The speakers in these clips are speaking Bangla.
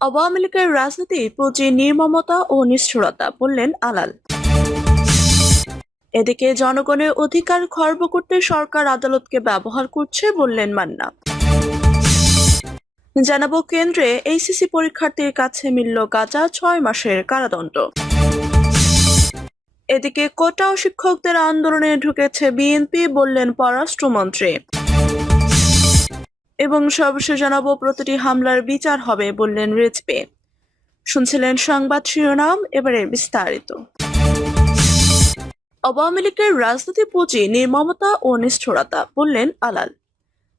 আওয়ামী লীগের রাজনীতি পুঁজি নির্মমতা ও নিষ্ঠুরতা, বললেন আলাল। এদিকে জনগণের অধিকার খর্ব করতে সরকার আদালতকে ব্যবহার করছে, বললেন মান্না। জানাব কেন্দ্রে এইচএসসি পরীক্ষার্থীর কাছে মিলল গাজা ছয় মাসের কারাদণ্ড। এদিকে কোটা ও শিক্ষকদের আন্দোলনে ঢুকেছে বিএনপি, বললেন পররাষ্ট্রমন্ত্রী। এবং সর্বশেষ জানাব প্রতিটি হামলার বিচার হবে, বললেন রিজপে। শুনছিলেন সংবাদ শিরোনাম এবারে বিস্তারিত। আওয়ামী লীগের রাজনীতি পুঁজি নির্মমতা ও নিষ্ঠুরতা, বললেন আলাল।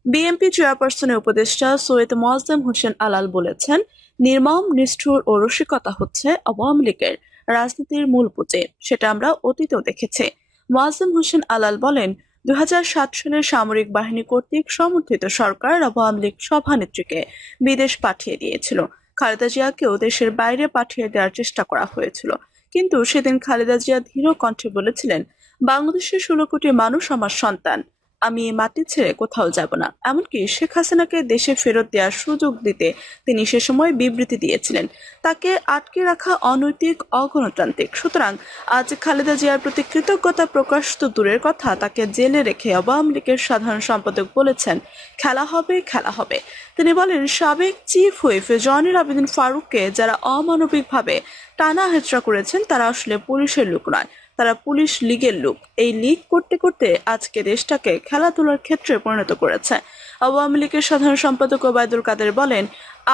বিএনপি চেয়ারপারসনের উপদেষ্টা সৈয়দ মোয়াজ্জেম হোসেন আলাল বলেছেন, নির্মম, নিষ্ঠুর ও রসিকতা হচ্ছে আওয়ামী লীগের রাজনীতির মূল পুঁজি, সেটা আমরা অতীতেও দেখেছি। মোয়াজ্জেম হোসেন আলাল বলেন দুই সালের সামরিক বাহিনী কর্তৃক সমর্থিত সরকার আওয়ামী লীগ সভানেত্রীকে বিদেশ পাঠিয়ে দিয়েছিল। খালেদা জিয়াকেও দেশের বাইরে পাঠিয়ে দেওয়ার চেষ্টা করা হয়েছিল। কিন্তু সেদিন খালেদা জিয়া ধীর কণ্ঠে বলেছিলেন, বাংলাদেশের ষোলো কোটি মানুষ আমার সন্তান। আমি মাটি ছেড়ে কোথাও যাব না। এমনকি শেখ হাসিনাকে দেশে ফেরত দেওয়ার সুযোগ দিতে তিনি সে সময় বিবৃতি দিয়েছিলেন। তাকে আটকে রাখা অনৈতিক, অগণতান্ত্রিক। সুতরাং আজ খালেদা জিয়ার প্রতি কৃতজ্ঞতা প্রকাশ তো দূরের কথা, তাকে জেলে রেখে আওয়ামী লীগের সাধারণ সম্পাদক বলেছেন, খেলা হবে খেলা হবে। তিনি বলেন, সাবেক চিফ হুইপ জয়নুল আবেদিন ফারুককে যারা অমানবিকভাবে টানা হেচড়া করেছেন, তারা আসলে পুলিশের লোক নয়। তারা পুলিশ লীগের লোক। এই লীগ করতে করতে আজকে দেশটাকে খেলাধুলার ক্ষেত্রে পরিণত করেছে। আওয়ামী লীগের সাধারণ সম্পাদক ওবায়দুল কাদের বলেন,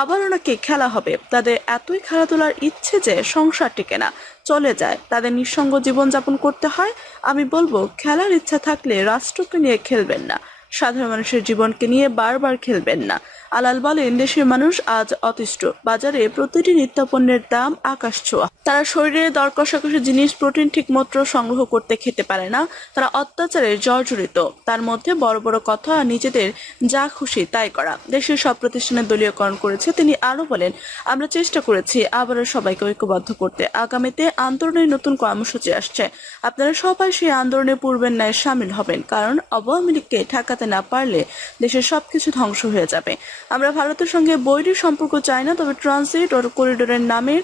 আবারও নাকি খেলা হবে। তাদের এতই খেলাধুলার ইচ্ছে যে সংসার টিকে না, চলে যায়। তাদের নিঃসঙ্গ জীবনযাপন করতে হয়। আমি বলব, খেলার ইচ্ছা থাকলে রাষ্ট্রকে নিয়ে খেলবেন না। সাধারণ মানুষের জীবনকে নিয়ে বারবার খেলবেন না। আলাল বলেন, দেশের মানুষ আজ অতিষ্ঠ। বাজারে প্রতিটি নিত্যপণ্যের দাম আকাশ ছোঁয়া। তারা শরীরে দর কষাকষি জিনিস, প্রোটিন ঠিকমতো সংগ্রহ করতে খেতে পারে না। তারা অত্যাচারে জর্জরিত। তার মধ্যে বড় বড় কথা, নিজেদের যা খুশি তাই করা। দেশের সব প্রতিষ্ঠানের দলীয়করণ করেছে তিনি আরও বলেন, আমরা চেষ্টা করেছি, আবারও সবাইকে ঐক্যবদ্ধ করতে। আগামীতে আন্দোলনের নতুন কর্মসূচি আসছে। আপনারা সবাই সেই আন্দোলনে পূর্বের ন্যায় সামিল হবেন, কারণ আওয়ামী লীগকে ঠেকাতে না পারলে দেশের সবকিছু ধ্বংস হয়ে যাবে। আমরা ভারতের সঙ্গে বৈরী সম্পর্ক চাই না, তবে ট্রানজিট ও করিডোরের নামে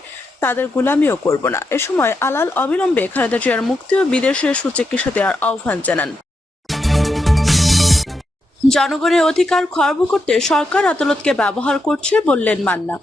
তাদের গোলামিও করব না। এ সময় আলাল অবিলম্বে খালেদা জিয়ার মুক্তি ও বিদেশে সাথে আর আহ্বান জানান। জনগণের অধিকার খর্ব করতে সরকার আদালতকে ব্যবহার করছে বললেন মান্না।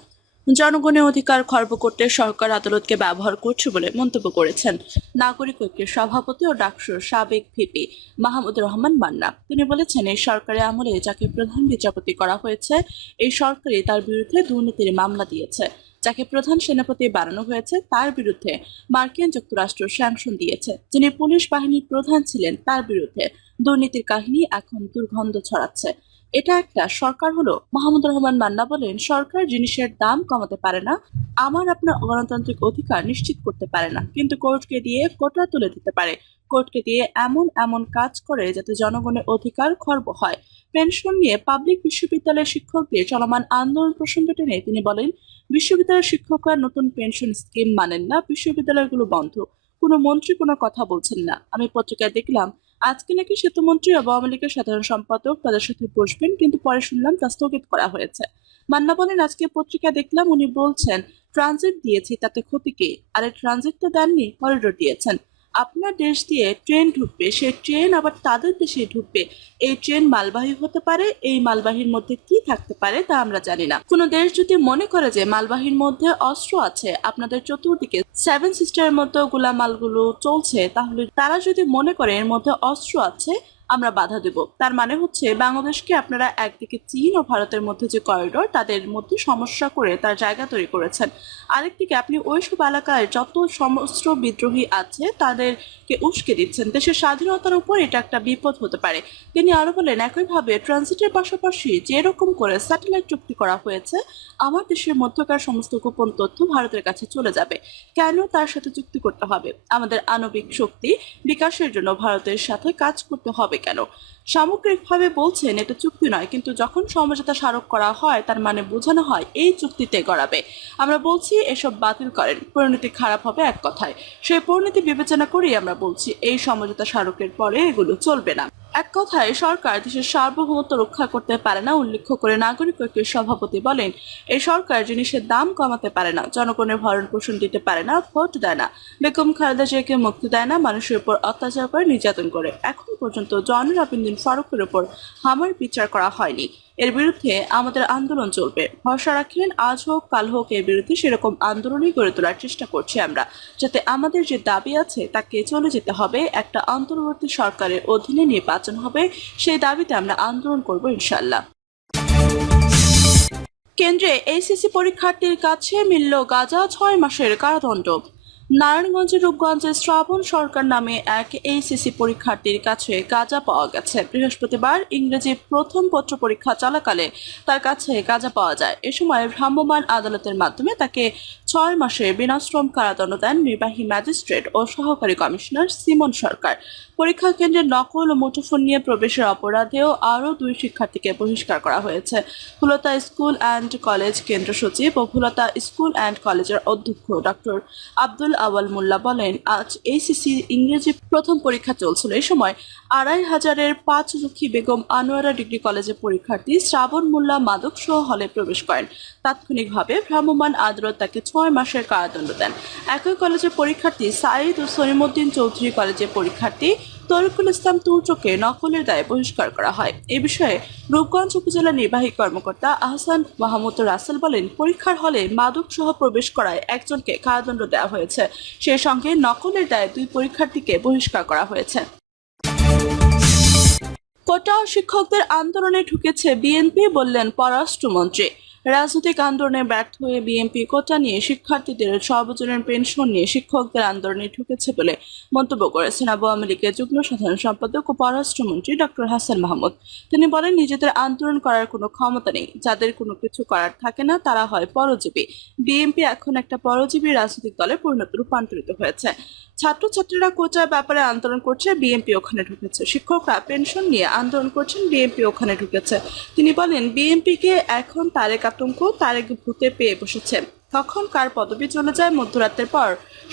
জনগণের অধিকার খর্ব করতে সরকার আদালতকে ব্যবহার করছে বলে মন্তব্য করেছেন নাগরিক ঐক্যের সভাপতি ও ডাকসুর সাবেক ভিপি মাহমুদ রহমান মান্না। তিনি বলেছেন, এই সরকারের আমলে যাকে প্রধান বিচারপতি করা হয়েছে, এই সরকারই তার বিরুদ্ধে দুর্নীতির মামলা দিয়েছে। যাকে প্রধান সেনাপতি বানানো হয়েছে, তার বিরুদ্ধে মার্কিন যুক্তরাষ্ট্র স্যাংশন দিয়েছে। যিনি পুলিশ বাহিনীর প্রধান ছিলেন, তার বিরুদ্ধে দুর্নীতির কাহিনী এখন দুর্গন্ধ ছড়াচ্ছে। এটা একটা সরকার হলো। মাহমুদ রহমান মান্না বলেন, সরকার জিনিসের দাম কমাতে পারে না, আমার আপনার গণতান্ত্রিক অধিকার নিশ্চিত করতে পারে না। কিন্তু কোর্টকে দিয়ে কোটা তুলে দিতে পারে। কোর্টকে দিয়ে এমন এমন কাজ করে যাতে জনগণের অধিকার খর্ব হয়। পেনশন নিয়ে পাবলিক বিশ্ববিদ্যালয়ের শিক্ষকদের চলমান আন্দোলন প্রসঙ্গ টেনে তিনি বলেন, বিশ্ববিদ্যালয়ের শিক্ষকরা নতুন পেনশন স্কিম মানেন না, বিশ্ববিদ্যালয়গুলো বন্ধ। কোনো মন্ত্রী কোনো কথা বলছেন না। আমি পত্রিকায় দেখলাম আজকে নাকি সেতুমন্ত্রী মন্ত্রী আওয়ামী লীগের সাধারণ সম্পাদক তাদের সাথে বসবেন, কিন্তু পরে শুনলাম তা স্থগিত করা হয়েছে। মান্না বলেন আজকে পত্রিকা দেখলাম, উনি বলছেন, ট্রানজিট দিয়েছি, তাতে ক্ষতি কি? আরে ট্রানজিট তো দেননি করিডোর দিয়েছেন। আপনার দেশ দিয়ে ট্রেন ঢুকবে, সে ট্রেন আবার তাদের দেশে ঢুকবে। এই ট্রেন মালবাহী হতে পারে, এই মালবাহীর মধ্যে কি থাকতে পারে তা আমরা জানি না। কোনো দেশ যদি মনে করে যে মালবাহীর মধ্যে অস্ত্র আছে, আপনাদের চতুর্দিকে সেভেন সিস্টারের মতো গোলামালগুলো চলছে, তাহলে তারা যদি মনে করে এর মধ্যে অস্ত্র আছে আমরা বাধা দেব। তার মানে হচ্ছে বাংলাদেশকে আপনারা একদিকে চীন ও ভারতের মধ্যে যে করিডোর তাদের মধ্যে সমস্যা করে তার জায়গা তৈরি করেছেন। আরেকদিকে আপনি ওইসব এলাকায় যত সমস্ত বিদ্রোহী আছে, তাদেরকে উস্কে দিচ্ছেন। দেশের স্বাধীনতার উপর এটা একটা বিপদ হতে পারে। তিনি আরও বলেন, একইভাবে ট্রানজিটের পাশাপাশি যেরকম করে স্যাটেলাইট চুক্তি করা হয়েছে, আমার দেশের মধ্যকার সমস্ত গোপন তথ্য ভারতের কাছে চলে যাবে। কেন তার সাথে চুক্তি করতে হবে? আমাদের আণবিক শক্তি বিকাশের জন্য ভারতের সাথে কাজ করতে হবে কেন? সামগ্রিকভাবে বলছেন, এটা চুক্তি নয়, কিন্তু যখন সমঝোতা স্মারক করা হয়, তার মানে বোঝানো হয় এই চুক্তিতে গড়াবে। আমরা বলছি এসব বাতিল করেন, পরিণতি খারাপ হবে এক কথায়। সেই পরিণতি বিবেচনা করেই আমরা বলছি, এই সমঝোতা স্মারকের পরে এগুলো চলবে না। এক কথায়, সরকার দেশের সার্বভৌমত্ব রক্ষা করতে পারে না উল্লেখ করে নাগরিক ঐক্যের সভাপতি বলেন এই সরকার জিনিসের দাম কমাতে পারে না, জনগণের ভরণ পোষণ দিতে পারে না, ভোট দেয় না। বেগম খালেদা জিয়াকে মুক্তি দেয় না, মানুষের উপর অত্যাচার করে নির্যাতন করে। এখন পর্যন্ত জয়নুল ফারুকের উপর হামার বিচার করা হয়নি। এর বিরুদ্ধে আমাদের আন্দোলন চলবে। ভরসা রাখেন, আজ হোক, কাল হোক এর বিরুদ্ধে সেরকম আন্দোলনই গড়ে তোলার চেষ্টা করছি আমরা। যাতে আমাদের যে দাবি আছে তাকে চলে যেতে হবে, একটা অন্তর্বর্তী সরকারের অধীনে নির্বাচন হবে, সেই দাবিতে আমরা আন্দোলন করব ইনশাল্লাহ কেন্দ্রে এইচএসসি পরীক্ষার্থীর কাছে মিলল গাজা ছয় মাসের কারাদণ্ড। নারায়ণগঞ্জের রূপগঞ্জে শ্রাবণ সরকার নামে এক এইচএসসি পরীক্ষার্থীর কাছে গাঁজা পাওয়া গেছে। বৃহস্পতিবার ইংরেজি প্রথম পত্র পরীক্ষা চলাকালে তার কাছে গাঁজা পাওয়া যায়। এ সময় ভ্রাম্যমাণ আদালতের মাধ্যমে তাকে ছয় মাসের বিনাশ্রম কারাদণ্ড দেন নির্বাহী ম্যাজিস্ট্রেট ও সহকারী কমিশনার সিমন সরকার। পরীক্ষা কেন্দ্রে নকল ও মুঠোফোন নিয়ে প্রবেশের অপরাধেও আরও দুই শিক্ষার্থীকে বহিষ্কার করা হয়েছে। ফুলতা স্কুল অ্যান্ড কলেজ কেন্দ্র সচিব ও ফুলতা স্কুল অ্যান্ড কলেজের অধ্যক্ষ ডক্টর আব্দুল আওয়াল মোল্লা বলেন, আজ এইসিসি ইংরেজি প্রথম পরীক্ষা চলছিল এই সময়। আড়াই হাজারের পাঁচ লক্ষী বেগম আনোয়ারা ডিগ্রি কলেজের পরীক্ষার্থী শ্রাবণ মোল্লা মাদক সহ হলে প্রবেশ করেন। তাৎক্ষণিকভাবে ভ্রাম্যমাণ আদালত তাকে ছয় মাসের কারাদণ্ড দেন। একই কলেজের পরীক্ষার্থী সাইদ ও সলিমুদ্দিন চৌধুরী কলেজের পরীক্ষার্থী তরিকুল ইসলাম তুর্যকে নকলের দায়ে বহিষ্কার করা হয়। এ বিষয়ে রূপগঞ্জ উপজেলা নির্বাহী কর্মকর্তা আহসান মাহমুদ রাসেল বলেন, পরীক্ষার হলে মাদক সহ প্রবেশ করায় একজনকে কারাদণ্ড দেওয়া হয়েছে। সেই সঙ্গে নকলের দায়ে দুই পরীক্ষার্থীকে বহিষ্কার করা হয়েছে। কোটা শিক্ষকদের আন্দোলনে ঢুকেছে বিএনপি বললেন পররাষ্ট্রমন্ত্রী। রাজনৈতিক আন্দোলনে ব্যর্থ হয়ে বিএনপি কোটা নিয়ে শিক্ষার্থীদের সর্বজনীন পেনশন নিয়ে শিক্ষকদের আন্দোলনে ঢুকেছে বলে মন্তব্য করেছেন আওয়ামী লীগের যুগ্ম সাধারণ সম্পাদক ও পররাষ্ট্রমন্ত্রী ডক্টর হাসান মাহমুদ। তিনি বলেন, নিজেদের আন্দোলন করার কোনো ক্ষমতা নেই। যাদের কোনো কিছু করার থাকে না, তারা হয় পরজীবী। বিএনপি এখন একটা পরজীবী রাজনৈতিক দলে পরিণত রূপান্তরিত হয়েছে। ছাত্রছাত্রীরা কোচার ব্যাপারে আন্দোলন করছে, বিএনপি ওখানে ঢুকেছে। শিক্ষকরা পেনশন নিয়ে আন্দোলন করছেন, বিএনপি ওখানে ঢুকেছে। তিনি বলেন, বিএনপিকে এখন তারেক আতঙ্ক, তারেক ভূতে পেয়ে বসেছে। কখন কার পদবি চলে যায় মধ্যরাতের পর?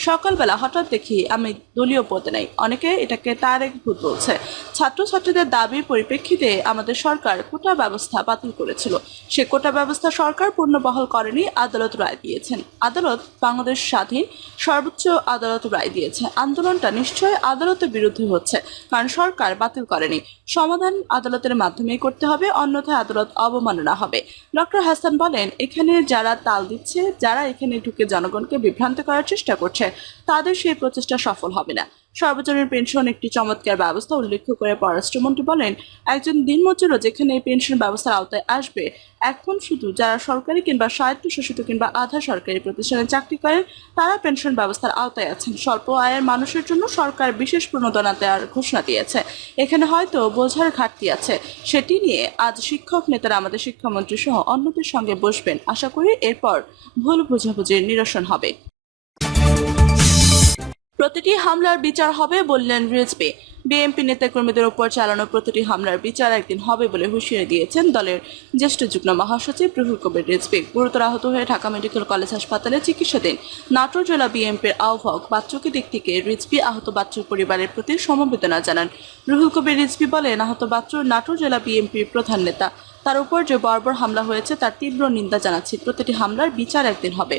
সকালবেলা হঠাৎ দেখি আমি দলীয় পদে নাই। অনেকে এটাকে তারেক ভূত বলছে। ছাত্রছাত্রীদের দাবির পরিপ্রেক্ষিতে আমাদের সরকার কোটা ব্যবস্থা বাতিল করেছিল। সে কোটা ব্যবস্থা সরকার পূর্ণ বহাল করেনি, আদালত রায় দিয়েছেন। আদালত বাংলাদেশ স্বাধীন, সর্বোচ্চ আদালত রায় দিয়েছে। আন্দোলনটা নিশ্চয়ই আদালতের বিরুদ্ধে হচ্ছে, কারণ সরকার বাতিল করেনি। সমাধান আদালতের মাধ্যমেই করতে হবে, অন্যথায় আদালত অবমাননা হবে। ডক্টর হাসান বলেন, এখানে যারা তাল দিচ্ছে যারা এখানে ঢুকে জনগণকে বিভ্রান্ত করার চেষ্টা করছে তাদের সেই প্রচেষ্টা সফল হবে না। সর্বজনীন পেনশন একটি চমৎকার ব্যবস্থা উল্লেখ করে পররাষ্ট্রমন্ত্রী বলেন, একজন দিনমজুরও যেখানে এই পেনশন ব্যবস্থার আওতায় আসবে, এখন শুধু যারা সরকারি কিংবা স্বায়ত্তশাসিত কিংবা আধা সরকারি প্রতিষ্ঠানে চাকরি করেন, তারা পেনশন ব্যবস্থার আওতায় আছেন। স্বল্প আয়ের মানুষের জন্য সরকার বিশেষ প্রণোদনা দেওয়ার ঘোষণা দিয়েছে। এখানে হয়তো বোঝার ঘাটতি আছে। সেটি নিয়ে আজ শিক্ষক নেতারা আমাদের শিক্ষামন্ত্রী সহ অন্যদের সঙ্গে বসবেন। আশা করি এরপর ভুল বোঝাবুঝির নিরসন হবে। প্রতিটি হামলার বিচার হবে বললেন রিজবি বিএনপি নেতাকর্মীদের উপর চালানো প্রতিটি হামলার বিচার একদিন হবে বলে হুঁশিয়ারি দিয়েছেন দলের জ্যেষ্ঠ যুগ্ম মহাসচিব রুহুল কবির রিজবি গুরুতর আহত হয়ে ঢাকা মেডিকেল কলেজ হাসপাতালে চিকিৎসাধীন নাটোর জেলা বিএনপির আহ্বায়ক বাচ্চুকে দিক থেকে রিজবি আহত বাচ্চুর পরিবারের প্রতি সমবেদনা জানান। রুহুল কবির রিজবি বলেন, আহত বাচ্চুর নাটোর জেলা বিএনপির প্রধান নেতা। তার উপর যে বর্বর হামলা হয়েছে, তার তীব্র নিন্দা জানাচ্ছি। প্রতিটি হামলার বিচার একদিন হবে।